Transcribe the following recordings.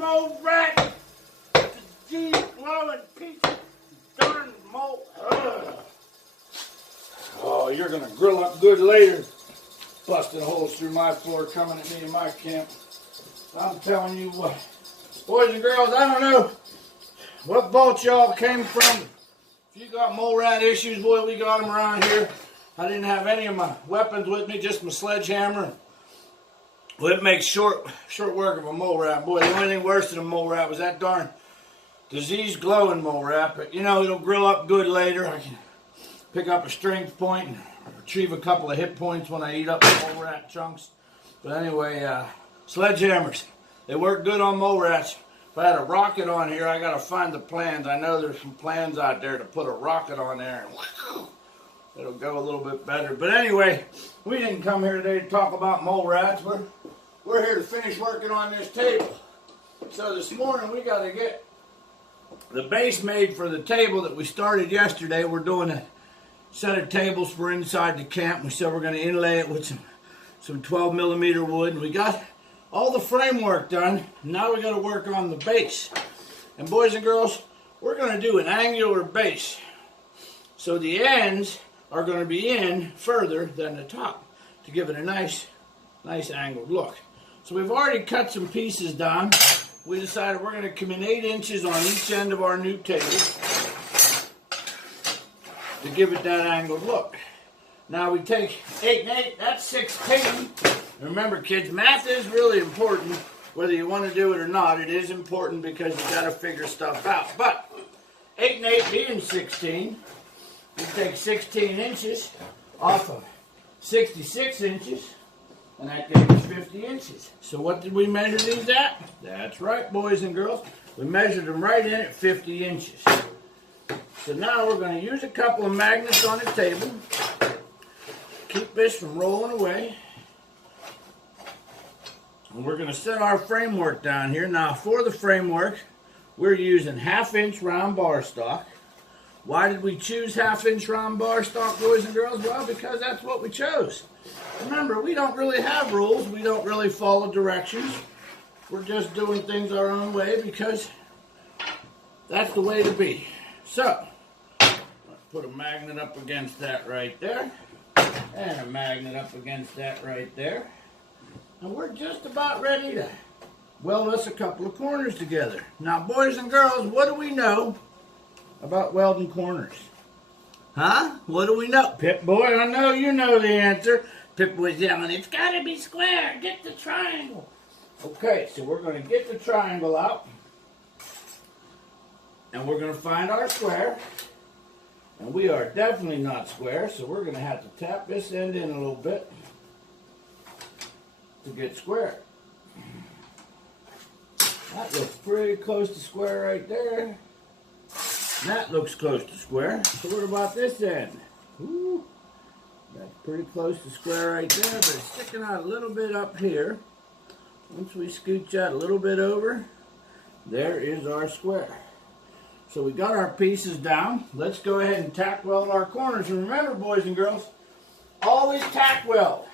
mole rat. Disease blowing piece of darn mole. Ugh. Oh, you're gonna grill up good later. Busting holes through my floor coming at me in my camp. I'm telling you what. Boys and girls, I don't know what boat y'all came from. If you got mole rat issues, boy, we got them around here. I didn't have any of my weapons with me, just my sledgehammer. Well, it makes short work of a mole rat. Boy, the only thing worse than a mole rat was that darn diseased glowing mole rat. But, you know, it'll grill up good later. I can pick up a strength point and retrieve a couple of hit points when I eat up the mole rat chunks. But anyway, sledgehammers, they work good on mole rats. If I had a rocket on here, I got to find the plans. I know there's some plans out there to put a rocket on there. And it'll go a little bit better. But anyway, we didn't come here today to talk about mole rats. We're here to finish working on this table. So this morning we got to get the base made for the table that we started yesterday. We're doing a set of tables for inside the camp. We said we're going to inlay it with some 12 millimeter wood. And we got all the framework done. Now we got to work on the base. And boys and girls, we're going to do an angular base. So the ends are going to be in further than the top to give it a nice angled look. So we've already cut some pieces down. We decided we're going to come in 8 inches on each end of our new table to give it that angled look. Now we take 8 and 8, that's 16. Remember kids, math is really important. Whether you want to do it or not, it is important because you got to figure stuff out. But 8 and 8 being 16, you take 16 inches off of 66 inches, and that gives us 50 inches. So what did we measure these at? That's right, boys and girls. We measured them right in at 50 inches. So now we're going to use a couple of magnets on the table. Keep this from rolling away. And we're going to set our framework down here. Now for the framework, we're using 1/2 inch round bar stock. Why did we choose 1/2 inch round bar stock, boys and girls? Well, because that's what we chose. Remember, we don't really have rules. We don't really follow directions. We're just doing things our own way because that's the way to be. So, let's put a magnet up against that right there. And a magnet up against that right there. And we're just about ready to weld us a couple of corners together. Now, boys and girls, what do we know about welding corners? Huh? What do we know? Pip-Boy, I know you know the answer. Pip-Boy's yelling, it's got to be square. Get the triangle. Okay, so we're going to get the triangle out. And we're going to find our square. And we are definitely not square, so we're going to have to tap this end in a little bit to get square. That looks pretty close to square right there. That looks close to square. So what about this end? Ooh, that's pretty close to square right there, but it's sticking out a little bit up here. Once we scooch that a little bit over, there is our square. So we got our pieces down. Let's go ahead and tack weld our corners. And remember, boys and girls, always tack weld.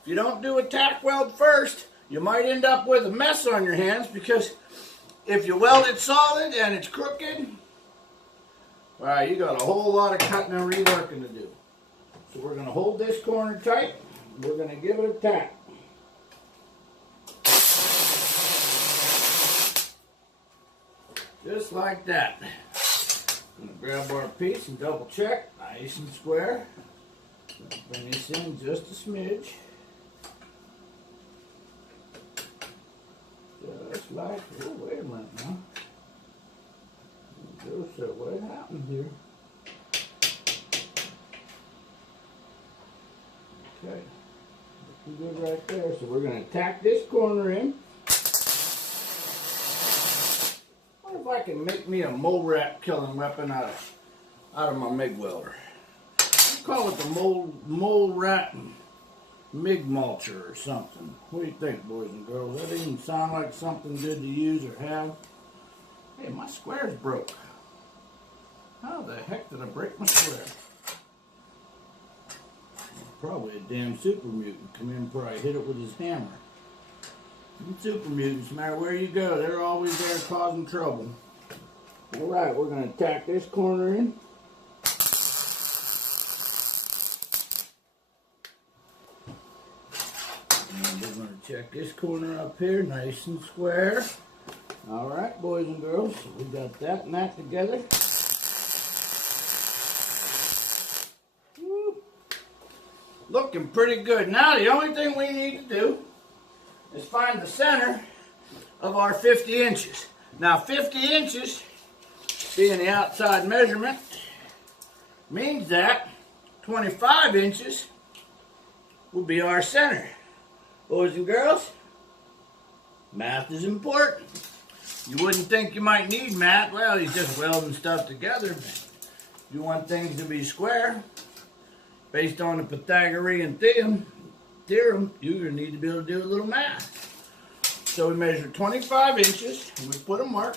If you don't do a tack weld first, you might end up with a mess on your hands because if you weld it solid and it's crooked, well, you got a whole lot of cutting and reworking to do. So we're going to hold this corner tight. We're going to give it a tack. Just like that. I'm going to grab our piece and double check. Nice and square. Bring this in just a smidge. Just like, oh, wait a minute now. So what happened here? Okay. Looking good right there. So we're going to tack this corner in. I wonder if I can make me a mole rat killing weapon out of my MIG welder. Let's call it the mole rat MIG mulcher or something. What do you think, boys and girls? That even sound like something good to use or have? Hey, my square's broke. How the heck did I break my square? Probably a damn super mutant come in and probably hit it with his hammer. Super mutants, no matter where you go, they're always there causing trouble. Alright, we're going to tack this corner in. And we're going to check this corner up here, nice and square. Alright, boys and girls, so we got that and that together. Woo. Looking pretty good. Now the only thing we need to do is find the center of our 50 inches. Now 50 inches, being the outside measurement, means that 25 inches will be our center. Boys and girls, math is important. You wouldn't think you might need math. Well, he's just welding stuff together. You want things to be square. Based on the Pythagorean theorem, you're going to need to be able to do a little math. So we measure 25 inches, and we put a mark,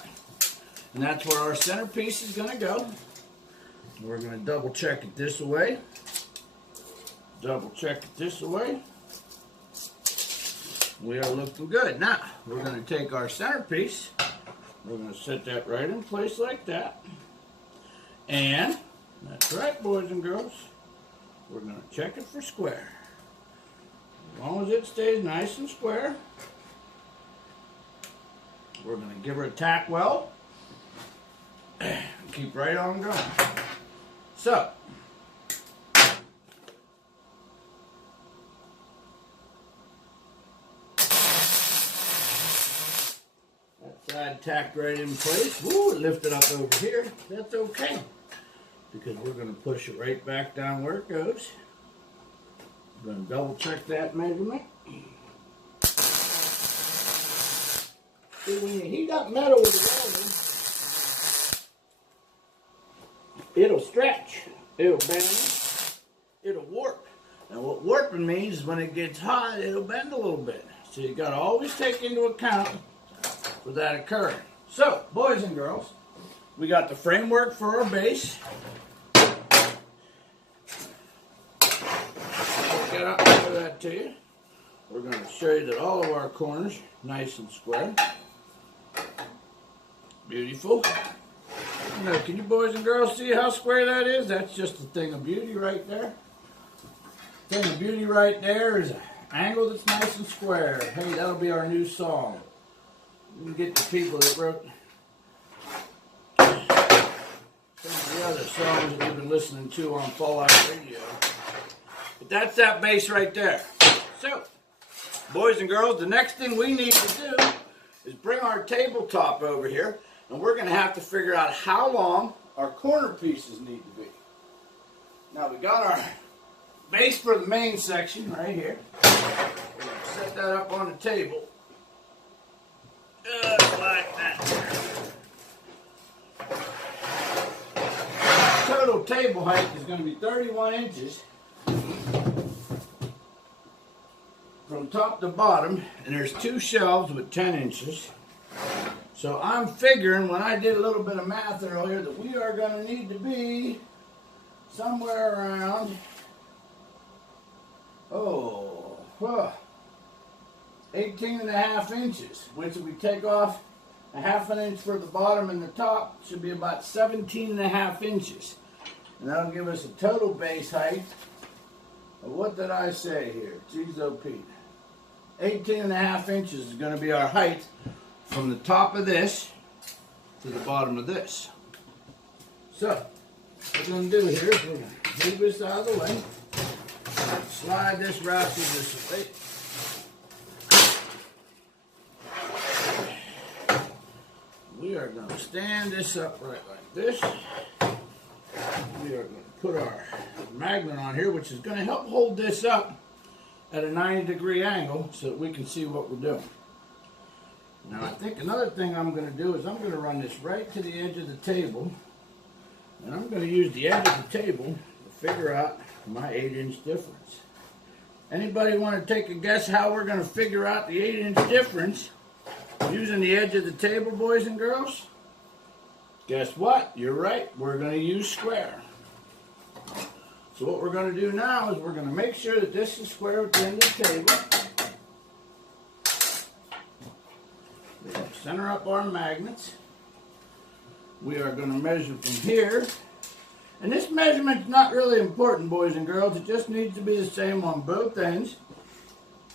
and that's where our centerpiece is going to go. We're going to double check it this way. Double check it this way. We are looking good. Now, we're going to take our centerpiece, we're going to set that right in place like that. And, that's right, boys and girls, we're going to check it for square. As long as it stays nice and square, we're going to give her a tack weld and keep right on going. So, that side tacked right in place. Woo, it lifted up over here. That's okay, because we're going to push it right back down where it goes. I'm going to double check that measurement. See, when you heat up metal with a welder, it'll stretch, it'll bend, it'll warp. And what warping means is when it gets hot, it'll bend a little bit. So you got to always take into account for that occurring. So, boys and girls, we got the framework for our base. Get out and show that to you. We're going to show you that all of our corners nice and square. Beautiful. Now, can you boys and girls see how square that is? That's just a thing of beauty right there. Thing of beauty right there is an angle that's nice and square. Hey, that'll be our new song. We can get the people that wrote some of the other songs that we've been listening to on Fallout Radio. But that's that base right there. So, boys and girls, the next thing we need to do is bring our tabletop over here, and we're going to have to figure out how long our corner pieces need to be. Now, we got our base for the main section right here. We're going to set that up on the table. Just like that. Total table height is going to be 31 inches. From top to bottom, and there's 2 shelves with 10 inches. So I'm figuring, when I did a little bit of math earlier, that we are going to need to be somewhere around 18.5 inches, which if we take off a half an inch for the bottom and the top, should be about 17.5 inches. And that'll give us a total base height of, what did I say here? Jeez, oh Pete. 18.5 inches is going to be our height from the top of this to the bottom of this. So, what we're going to do here is we're going to move this out of the way, slide this right to this way. We are going to stand this up right like this. We are going to put our magnet on here, which is going to help hold this up at a 90-degree angle so that we can see what we're doing. Now, I think another thing I'm going to do is I'm going to run this right to the edge of the table, and I'm going to use the edge of the table to figure out my 8-inch difference. Anybody want to take a guess how we're going to figure out the 8-inch difference using the edge of the table, boys and girls? Guess what? You're right. We're going to use square. So what we're going to do now is we're going to make sure that this is square at the end of the table. center up our magnets. We are going to measure from here. And this measurement's not really important, boys and girls. It just needs to be the same on both ends,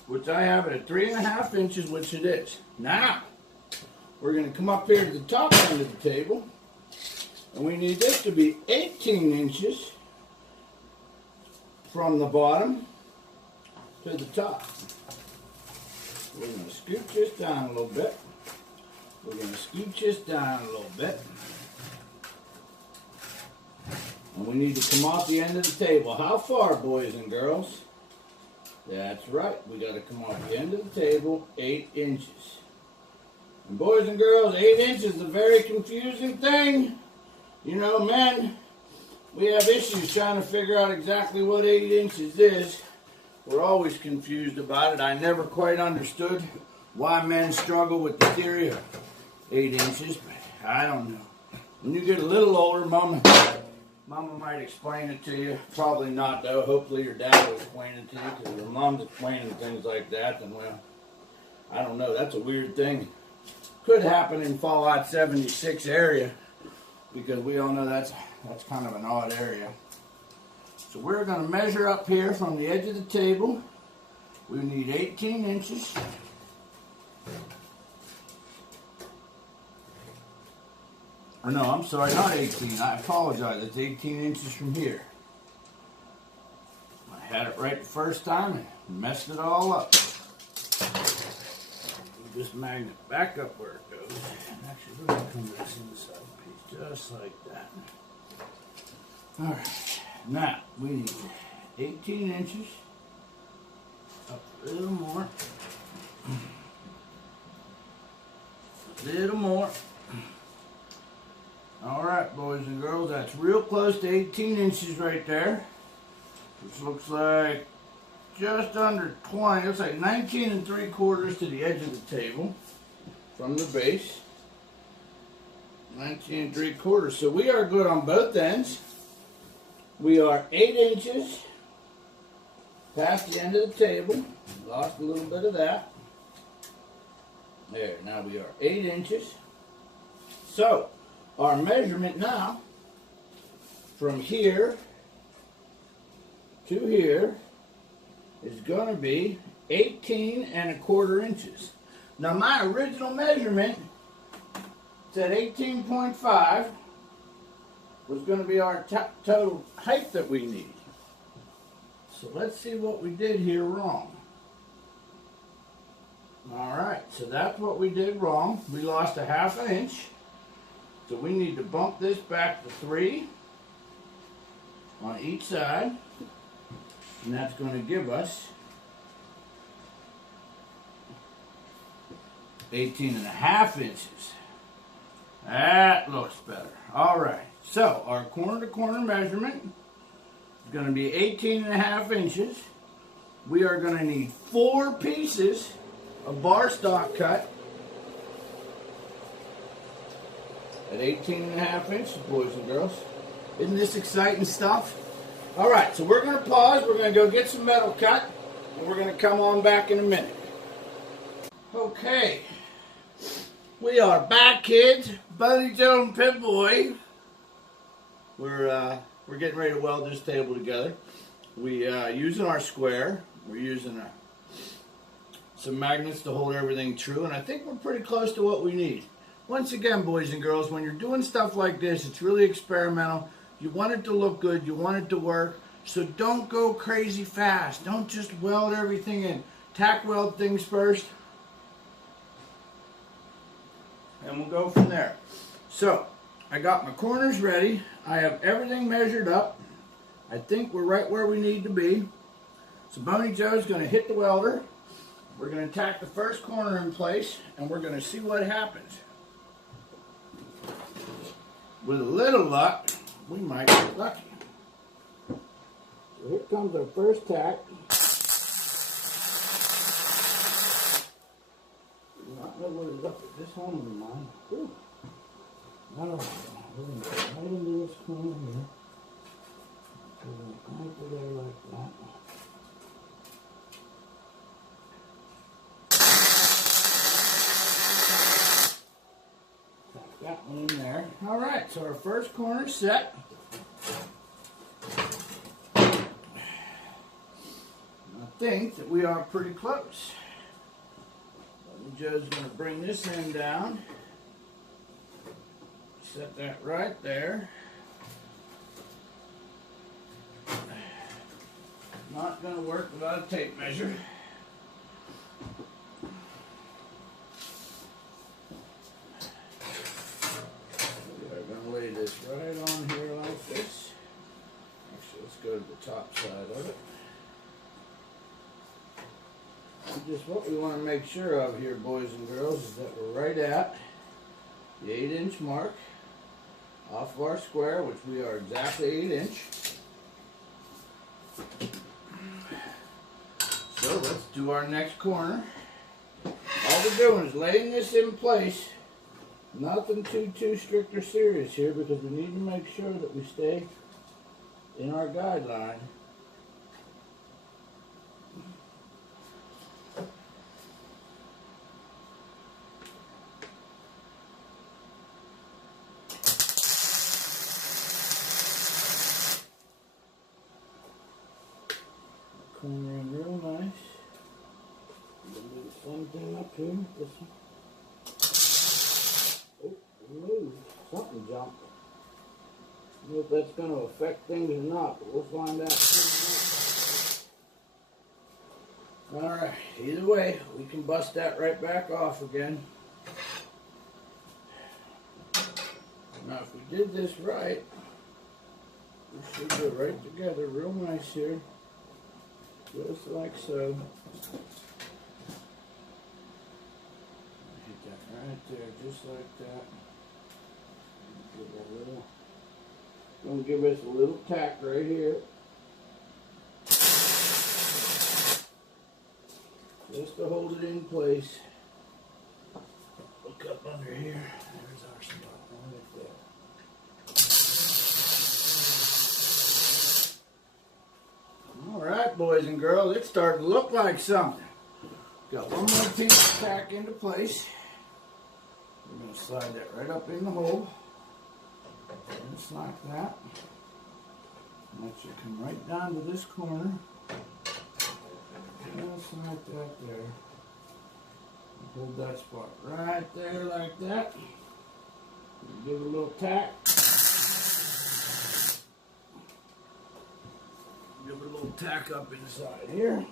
which I have it at 3.5 inches, which it is. Now, we're going to come up here to the top end of the table, and we need this to be 18 inches from the bottom to the top. We're going to scooch this down a little bit. We're going to scooch this down a little bit. And we need to come off the end of the table. How far, boys and girls? That's right. We got to come off the end of the table 8 inches. And boys and girls, 8 inches is a very confusing thing. You know, men, we have issues trying to figure out exactly what 8 inches is. We're always confused about it. I never quite understood why men struggle with the theory of 8 inches, but I don't know. When you get a little older, Mama might explain it to you. Probably not, though. Hopefully your dad will explain it to you, because your mom's explaining things like that, then, well, I don't know. That's a weird thing. Could happen in Fallout 76 area, because we all know that's kind of an odd area. So we're going to measure up here from the edge of the table. We need 18 inches. Or no, I'm sorry, not 18. I apologize. It's 18 inches from here. I had it right the first time and messed it all up. Move this magnet back up where it goes. And actually, we're going to come this inside piece just like that. Alright, now we need 18 inches. Up a little more. A little more. Alright, boys and girls, that's real close to 18 inches right there. Which looks like just under 20. Looks like 19 3/4 to the edge of the table from the base. 19 3/4. So we are good on both ends. We are 8 inches past the end of the table. Lost a little bit of that. There, now we are 8 inches. So, our measurement now, from here to here, is going to be 18 1/4 inches. Now my original measurement said 18.5 was going to be our total height that we need. So let's see what we did here wrong. Alright, so that's what we did wrong. We lost 1/2 inch. So we need to bump this back to 3 on each side. And that's going to give us 18.5 inches. That looks better. Alright, so our corner to corner measurement is going to be 18.5 inches. We are going to need 4 pieces of bar stock cut at 18.5 inches, boys and girls. Isn't this exciting stuff? Alright, so we're going to pause. We're going to go get some metal cut, and we're going to come on back in a minute. Okay, we are back, kids. Boney Joe and Pipboy. We're getting ready to weld this table together. We using our square. We're using some magnets to hold everything true, and I think we're pretty close to what we need. Once again, boys and girls, when you're doing stuff like this, it's really experimental. You want it to look good. You want it to work. So don't go crazy fast. Don't just weld everything in. Tack weld things first. And we'll go from there. So, I got my corners ready. I have everything measured up. I think we're right where we need to be. So Boney Joe's going to hit the welder. We're going to tack the first corner in place, and we're going to see what happens. With a little luck, we might get lucky. So here comes our first tack. Not know what is up at this home of mine. Ooh. Not a lot. We're going to go right into this corner here. We're going to anchor there like that. Alright, so our first corner's set. I think that we are pretty close. Boney Joe's going to bring this end down. Set that right there. Not going to work without a tape measure. We are going to lay this right on here like this. Actually, let's go to the top side of it. And just what we want to make sure of here, boys and girls, is that we're right at the 8-inch mark off of our square, which we are exactly 8-inch. So let's do our next corner. All we're doing is laying this in place. Nothing too strict or serious here, because we need to make sure that we stay in our guideline. Corner in real nice. We'll do the same thing up here. This one. Oh, move. Something jumped. I don't know if that's going to affect things or not, but we'll find out soon. Alright, either way, we can bust that right back off again. Now, if we did this right, we should go right together real nice here. Just like so. Hit that right there, just like that. Gonna give us a little tack right here. Just to hold it in place. Look up under here. There's our spot right there. Alright, boys and girls, it's starting to look like something. Got one more piece of tack into place. We're going to slide that right up in the hole. Just like that. And that should come right down to this corner. Just like that there. Hold that spot right there like that. Give it a little tack. Give it a little tack up inside here.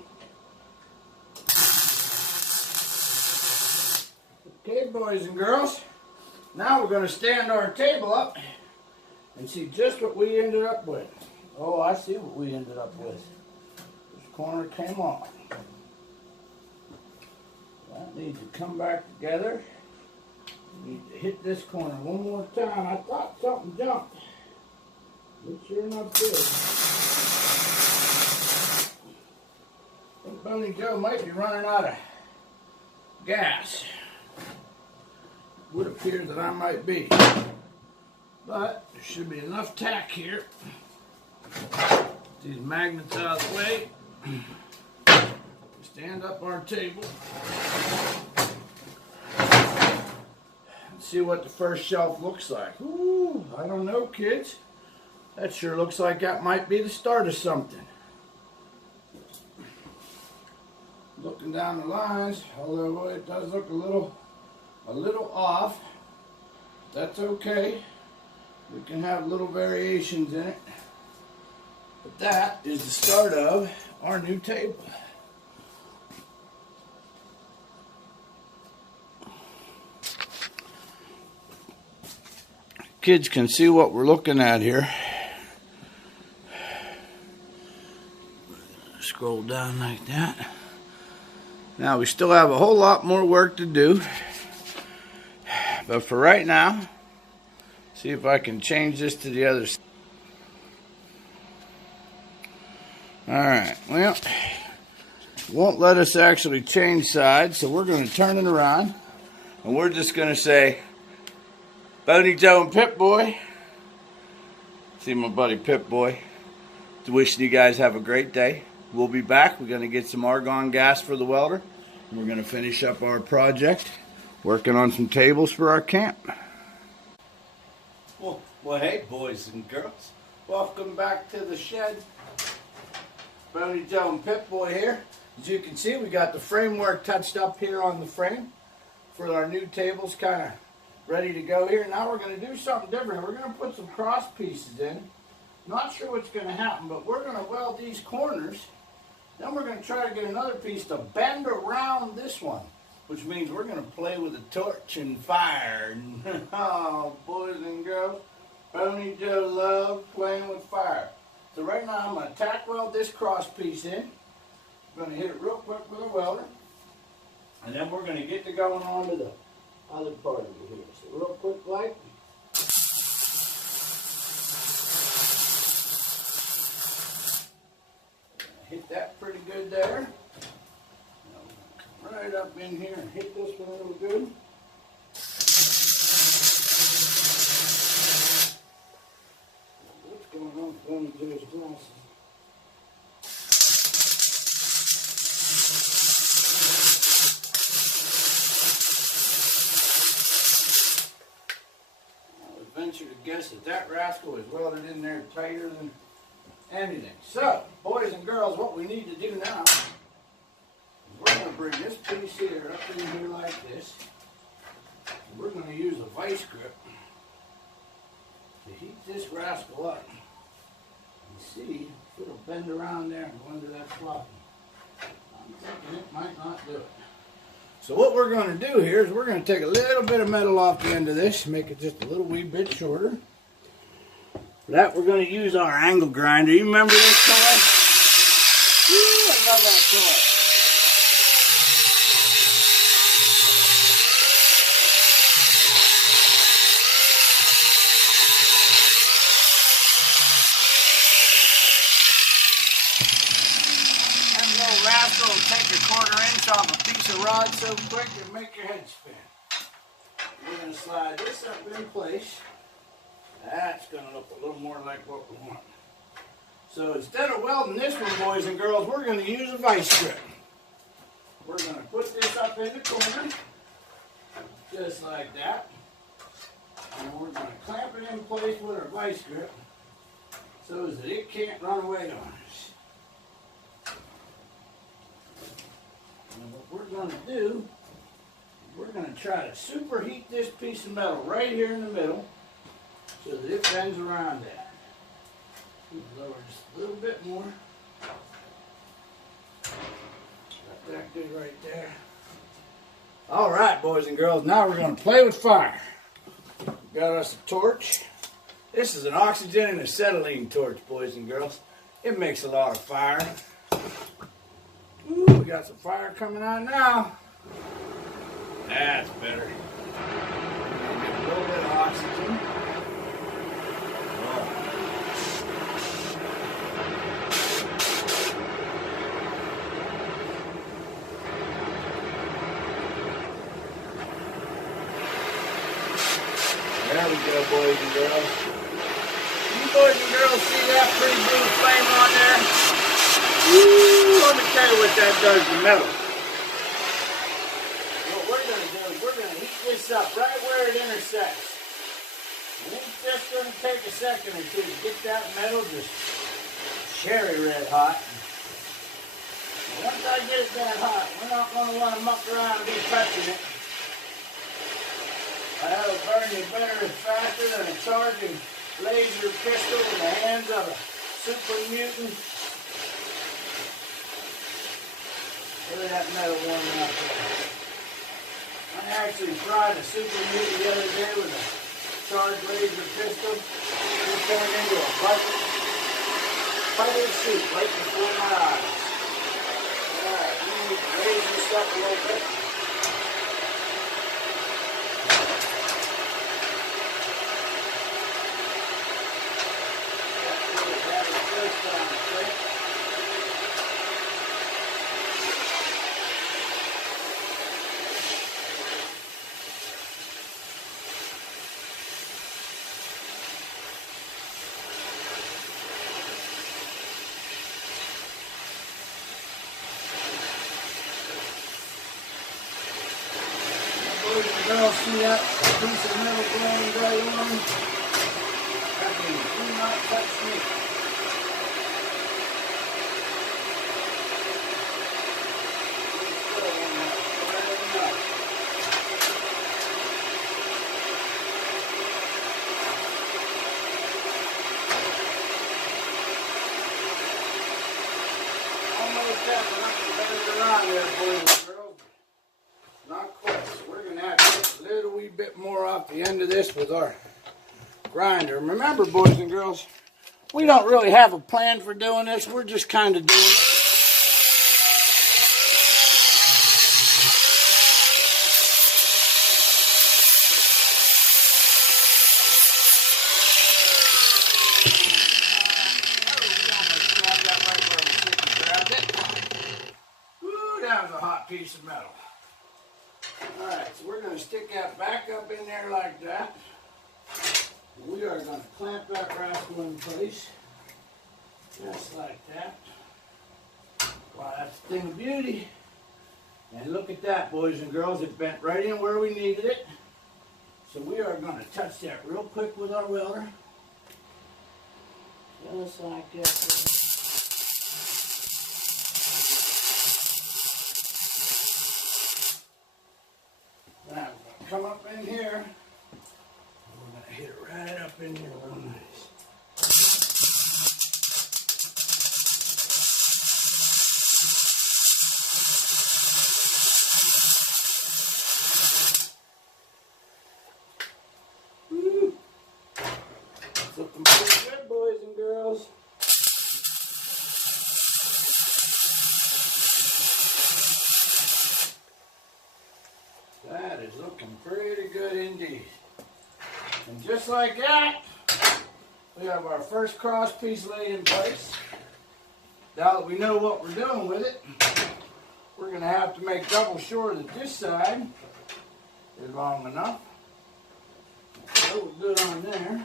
Okay, boys and girls. Now we're going to stand our table up and see just what we ended up with. Oh, I see what we ended up with. This corner came off. That needs to come back together. We need to hit this corner one more time. I thought something jumped. But sure enough did. I think Boney Joe might be running out of gas. Would appear that I might be. But there should be enough tack here. These magnets out of the way. Stand up our table. And see what the first shelf looks like. Ooh, I don't know, kids. That sure looks like that might be the start of something. Looking down the lines, although it does look a little off, that's okay. We can have little variations in it. But that is the start of our new table. Kids can see what we're looking at here. Scroll down like that. Now we still have a whole lot more work to do. But for right now, see if I can change this to the other side. Alright, well, it won't let us actually change sides, so we're going to turn it around. And we're just going to say, Boney Joe and Pipboy. See my buddy Pipboy. Wishing you guys have a great day. We'll be back. We're going to get some argon gas for the welder. And we're going to finish up our project. Working on some tables for our camp. Well, Well, hey, boys and girls. Welcome back to the shed. Boney Joe and Pipboy here. As you can see, we got the framework touched up here on the frame for our new tables, kind of ready to go here. Now we're going to do something different. We're going to put some cross pieces in. Not sure what's going to happen, but we're going to weld these corners. Then we're going to try to get another piece to bend around this one, which means we're going to play with a torch and fire. Oh, boys and girls, Boney Joe loves playing with fire. So right now I'm going to tack weld this cross piece in. I'm going to hit it real quick with a welder. And then we're going to get to going on to the other part of it here. So real quick like. Hit that pretty good there. Right up in here and hit this one real good. What's going on with Boney Joe's glasses? I would venture to guess that that rascal is welded in there tighter than anything. So, boys and girls, what we need to do now is we're going to bring this piece here up in here like this. We're going to use a vice grip to heat this rascal up and see if it'll bend around there and go into that slot. I'm thinking it might not do it. So what we're going to do here is we're going to take a little bit of metal off the end of this, make it just a little wee bit shorter. For that, we're going to use our angle grinder. You remember this toy? Woo, I love that toy. That little rascal will take a 1/4 inch off a piece of rod so quick it'll make your head spin. We're going to slide this up in place. That's going to look a little more like what we want. So instead of welding this one, boys and girls, we're going to use a vice grip. We're going to put this up in the corner, just like that. And we're going to clamp it in place with our vice grip so that it can't run away on us. And what we're going to do, we're going to try to superheat this piece of metal right here in the middle, so that it bends around that. Lower just a little bit more. Got that good right there. All right, boys and girls, now we're going to play with fire. Got us a torch. This is an oxygen and acetylene torch, boys and girls. It makes a lot of fire. Ooh, we got some fire coming out now. That's better. Get a little bit of oxygen. There we go, boys and girls. You boys and girls see that pretty blue flame on there? Woo! Let me tell you what that does to metal. What we're going to do is we're going to heat this up right where it intersects. And it's just going to take a second or two to get that metal just cherry red hot. And once I get it that hot, we're not going to want to muck around and be touching it. That'll burn you better and faster than a charging laser pistol in the hands of a super mutant. Look at that metal warming up there. I actually fried a super mutant the other day with a charged laser pistol. It turned into a bucket of soup right before my eyes. Alright, we need to raise this up a little bit. Girls, see that piece of metal glowing right on? me. Do not touch me. Almost happened up the better around there, boys and girls. Not quite. So we're going to have to get a little wee bit more off the end of this with our grinder. Remember, boys and girls, we don't really have a plan for doing this. We're just kind of doing it. That was a hot piece of metal. Alright, so we're going to stick that back up in there like that. We are going to clamp that rascal in place. Just like that. Wow, that's a thing of beauty. And look at that, boys and girls. It bent right in where we needed it. So we are going to touch that real quick with our welder. Just like that. Now we're going to come up in here. We're going to hit it right up in here real nice. Woo! It's looking pretty good, boys and girls. That is looking pretty good indeed. And just like that, we have our first cross piece laid in place. Now that we know what we're doing with it, we're going to have to make double sure that this side is long enough. So we're good on there.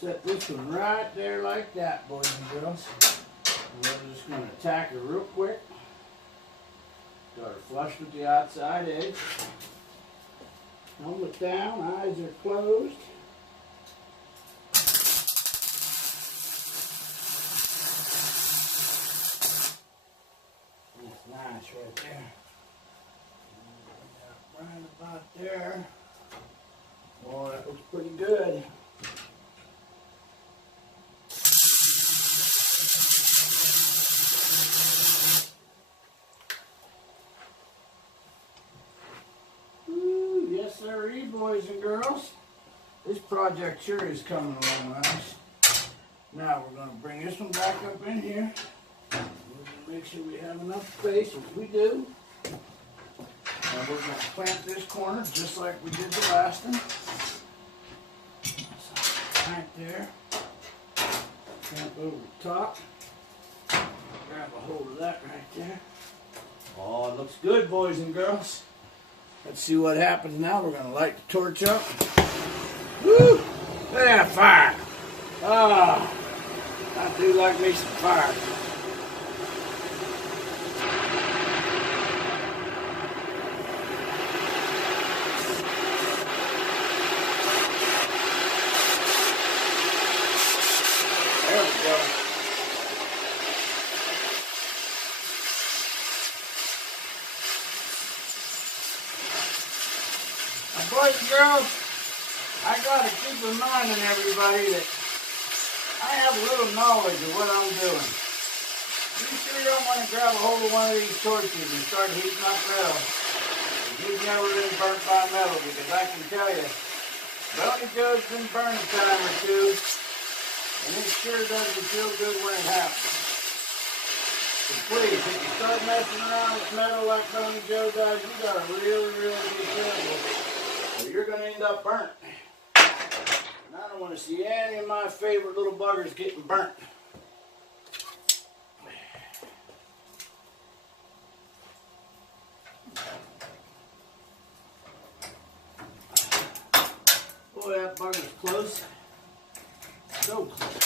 Set this one right there like that, boys and girls. And we're just going to attack it real quick. Got her flush with the outside edge. Helmet down, eyes are closed. That's nice right there. Right about there. Boy, that looks pretty good. Yes, sir, boys and girls. This project sure is coming along nice. Now we're going to bring this one back up in here. We're going to make sure we have enough space, which we do. And we're going to clamp this corner just like we did the last one. So, right there. Clamp over the top. Grab a hold of that right there. Oh, it looks good, boys and girls. Let's see what happens now. We're going to light the torch up. Woo! Look at that fire. Ah, I do like me some fire. There we go. Boys and girls, I gotta keep reminding everybody that I have a little knowledge of what I'm doing. You sure don't want to grab a hold of one of these torches and start heating up metal. You've never been burnt by metal, because I can tell you, Boney Joe's been burned a time or two, and it sure doesn't feel good when it happens. So please, if you start messing around with metal like Boney Joe does, you gotta really, really be careful. Or you're going to end up burnt. And I don't want to see any of my favorite little buggers getting burnt. Boy, that bugger's close. So close.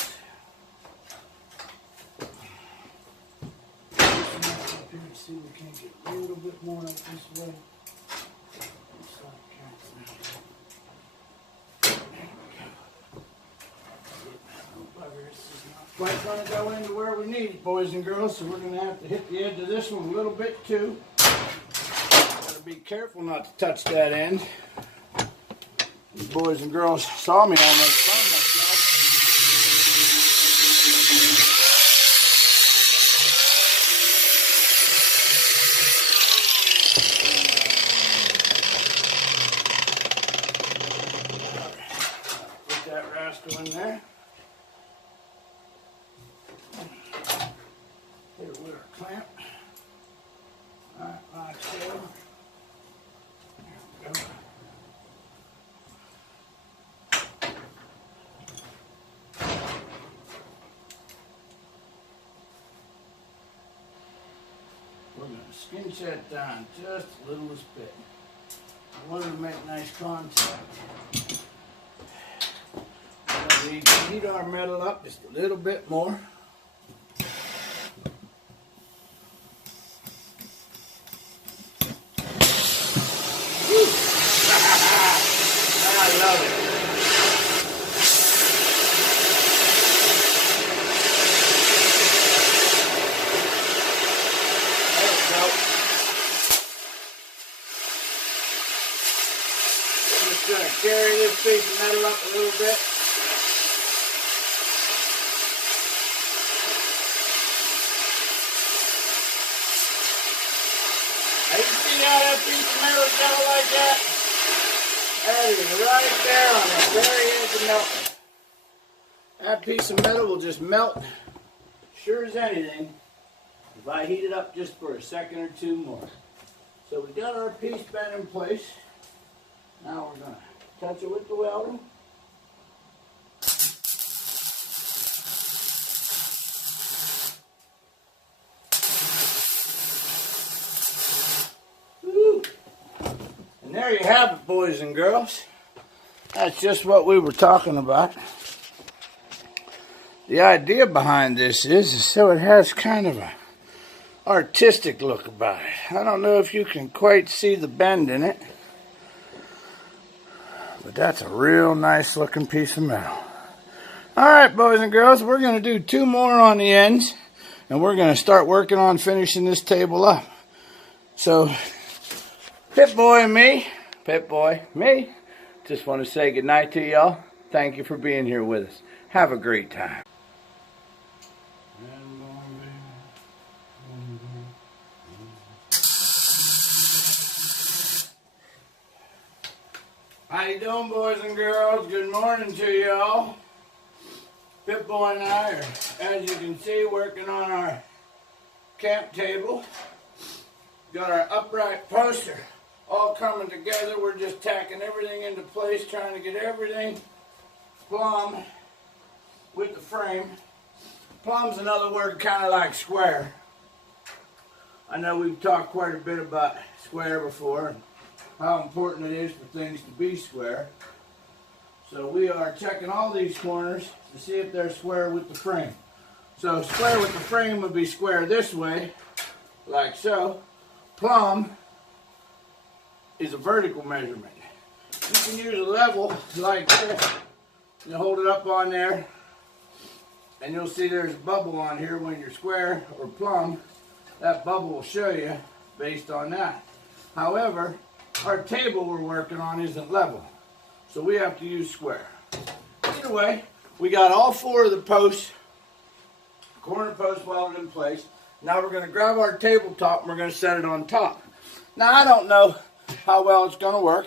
little bit more up this way. Quite going to go into where we need it, boys and girls, so we're going to have to hit the edge of this one a little bit too. Got to be careful not to touch that end. These boys and girls saw me almost burn myself. Put that rascal in there. Here with our clamp. Alright, like so. There we go. We're going to skinch that down just a little bit. I want to make nice contact. We need to heat our metal up just a little bit more. I love it. There we go. I'm just going to carry this piece of metal up a little bit. You see how that piece of metal is down like that? That is right there on the very edge of melting. That piece of metal will just melt sure as anything if I heat it up just for a second or two more. So we got our piece bent in place. Now we're going to touch it with the welder. And there you have it, boys and girls. That's just what we were talking about. The idea behind this is so it has kind of a artistic look about it. I don't know if you can quite see the bend in it, but that's a real nice looking piece of metal. Alright, boys and girls, we're going to do 2 more on the ends, and we're going to start working on finishing this table up. So Pipboy and me, just want to say goodnight to y'all. Thank you for being here with us. Have a great time. How you doing, boys and girls? Good morning to y'all. Pipboy and I are, as you can see, working on our camp table. Got our upright poster all coming together. We're just tacking everything into place, trying to get everything plumb with the frame. Plumb's another word kind of like square. I know we've talked quite a bit about square before and how important it is for things to be square. So we are checking all these corners to see if they're square with the frame. So square with the frame would be square this way, like so. Plumb is a vertical measurement. You can use a level like this. You hold it up on there, and you'll see there's a bubble on here when you're square or plumb. That bubble will show you based on that. However, our table we're working on isn't level, so we have to use square. Either way, we got all 4 of the posts, corner posts welded in place. Now we're going to grab our tabletop and we're going to set it on top. Now I don't know how well it's going to work.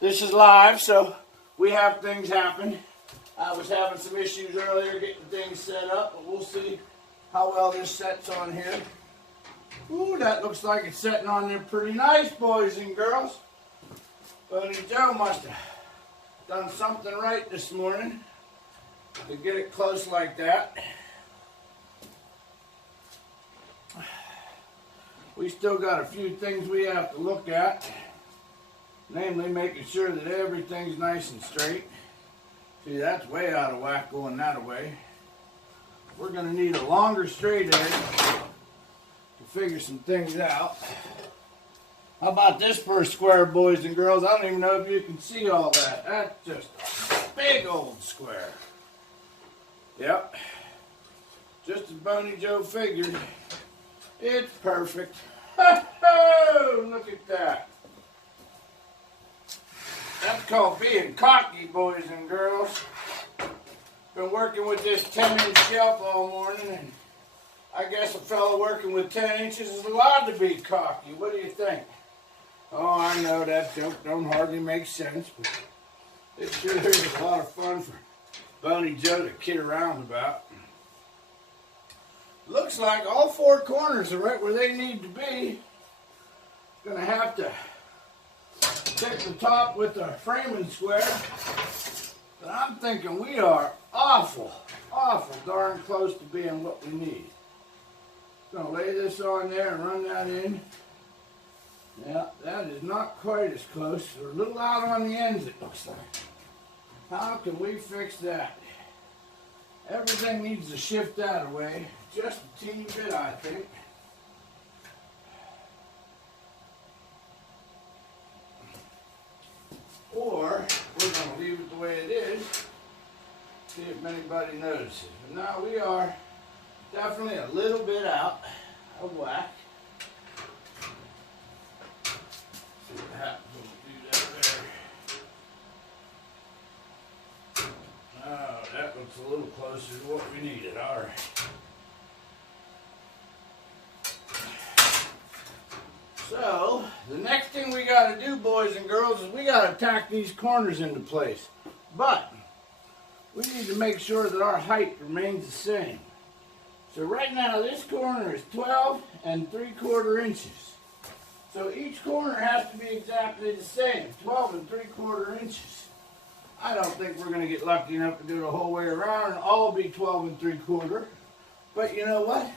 This is live, so we have things happen. I was having some issues earlier getting things set up, but we'll see how well this sets on here. Ooh, that looks like it's setting on there pretty nice, boys and girls. Boney Joe must have done something right this morning to get it close like that. We still got a few things we have to look at, namely making sure that everything's nice and straight. See, that's way out of whack going that way. We're going to need a longer straight edge to figure some things out. How about this first square, boys and girls? I don't even know if you can see all that. That's just a big old square. Yep. Just as Boney Joe figured. It's perfect. Ho-ho! Look at that. That's called being cocky, boys and girls. Been working with this 10-inch shelf all morning, and I guess a fellow working with 10 inches is allowed to be cocky. What do you think? Oh, I know that joke don't hardly make sense, but it sure is a lot of fun for Boney Joe to kid around about. Looks like all 4 corners are right where they need to be. Gonna have to take the top with the framing square. But I'm thinking we are awful darn close to being what we need. Gonna lay this on there and run that in. Yeah, that is not quite as close. We're a little out on the ends, it looks like. How can we fix that? Everything needs to shift that away. Just a teeny bit, I think. Or we're going to leave it the way it is. See if anybody notices. But now we are definitely a little bit out of whack. See what happens when we do that there. Oh, that looks a little closer to what we needed. All right. So, the next thing we got to do, boys and girls, is we got to tack these corners into place. But we need to make sure that our height remains the same. So right now this corner is 12 3/4 inches. So each corner has to be exactly the same, 12 3/4 inches. I don't think we're going to get lucky enough to do it the whole way around and all be 12 3/4. But you know what?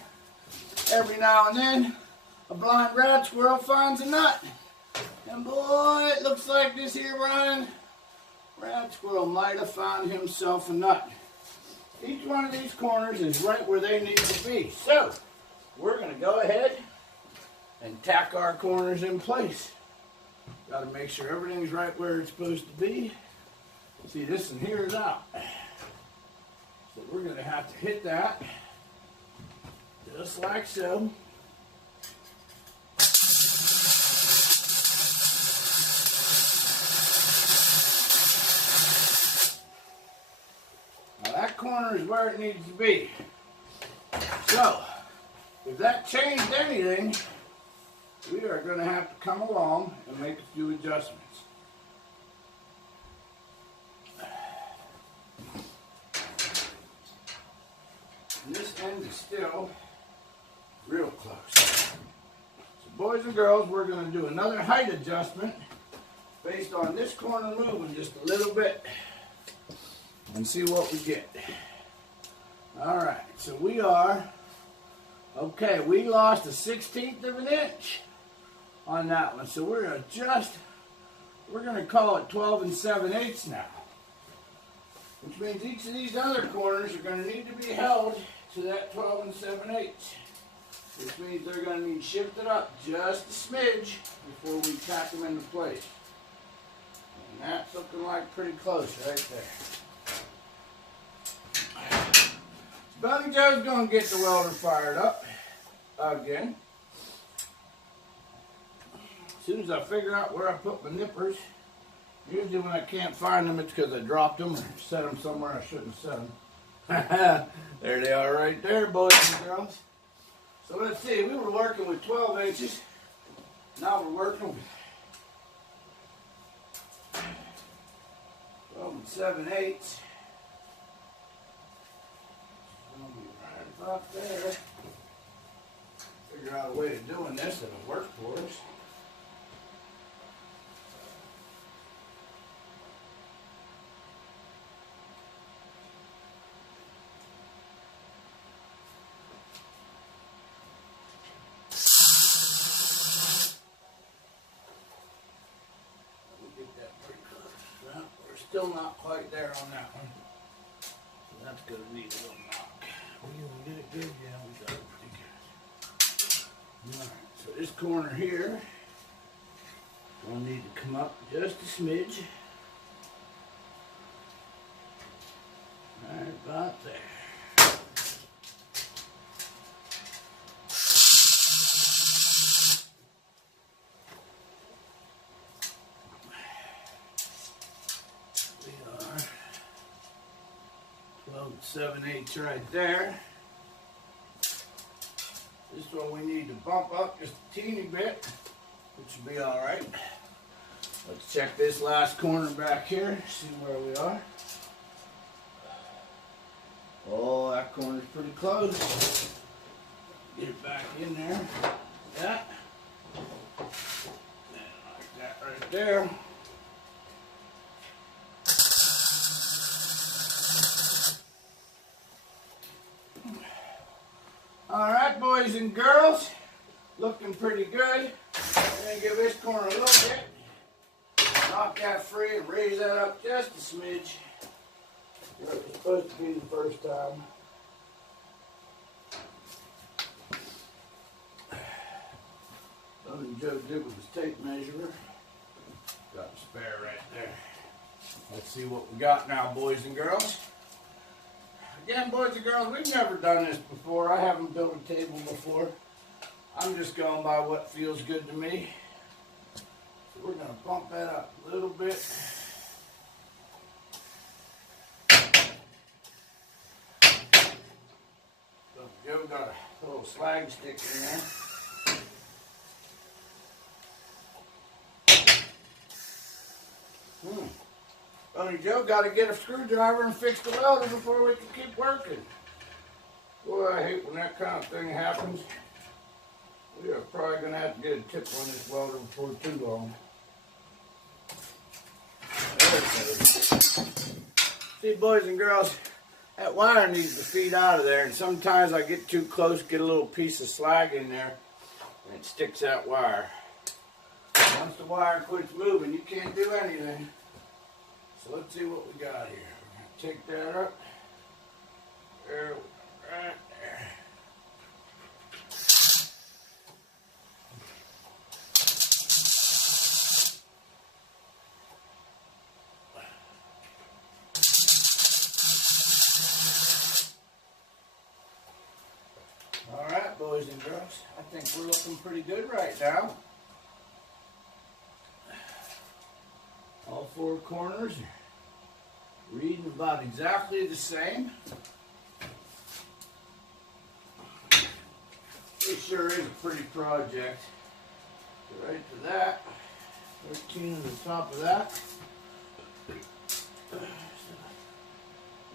Every now and then, a blind rat squirrel finds a nut. And boy, it looks like this here, Brian, rat squirrel might have found himself a nut. Each one of these corners is right where they need to be. So, we're going to go ahead and tack our corners in place. Got to make sure everything's right where it's supposed to be. See, this one here is out. So we're going to have to hit that just like so. That corner is where it needs to be. So, if that changed anything, we are going to have to come along and make a few adjustments. And this end is still real close. So, boys and girls, we're going to do another height adjustment based on this corner moving just a little bit. And see what we get. Alright, so we are, okay, we lost 1/16 of an inch on that one. So we're going to call it 12 7/8 now. Which means each of these other corners are going to need to be held to that 12 7/8. Which means they're going to need shifted up just a smidge before we tack them into place. And that's looking like pretty close right there. Boney Joe's going to get the welder fired up again. As soon as I figure out where I put my nippers, usually when I can't find them, it's because I dropped them or set them somewhere I shouldn't have set them. There they are right there, boys and girls. So let's see, we were working with 12 inches. Now we're working with 12 7/8. Up there. Figure out a way of doing this that'll work for us. We'll get that pretty close. Well, we're still not quite there on that one. So that's going to need a little knock. We get it good, yeah, we got it pretty good. Alright, so this corner here We'll need to come up just a smidge. Right about there. We are 12 7/8 right there. This one we need to bump up just a teeny bit, which will be all right. Let's check this last corner back here, see where we are. Oh, that corner's pretty close. Get it back in there. Yeah. Like that right there. Alright, boys and girls, looking pretty good. I'm going to give this corner a little bit. Knock that free and raise that up just a smidge. Where it was supposed to be the first time. Boney Joe did with his tape measure. Got a spare right there. Let's see what we got now, boys and girls. Again, boys and girls, we've never done this before. I haven't built a table before. I'm just going by what feels good to me. So we're going to bump that up a little bit. So Joe got a little slag stick in there. Boney Joe got to get a screwdriver and fix the welder before we can keep working. Boy, I hate when that kind of thing happens. We are probably going to have to get a tip on this welder before too long. See, boys and girls, that wire needs to feed out of there, and sometimes I get too close, get a little piece of slag in there, and it sticks that wire. Once the wire quits moving, you can't do anything. So let's see what we got here. We're going to take that up. There, right there. All right, boys and girls, I think we're looking pretty good right now. All four corners are reading about exactly the same. It sure is a pretty project. Go right to that. 13 on the top of that.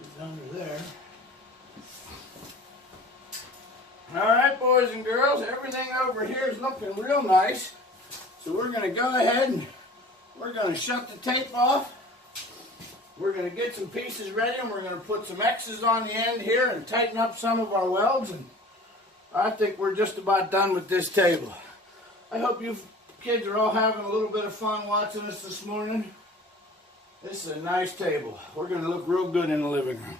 It's under there. Alright, boys and girls, everything over here is looking real nice. So we're going to go ahead and we're going to shut the tape off. We're going to get some pieces ready and we're going to put some X's on the end here and tighten up some of our welds. And I think we're just about done with this table. I hope you kids are all having a little bit of fun watching us this morning. This is a nice table. We're going to look real good in the living room.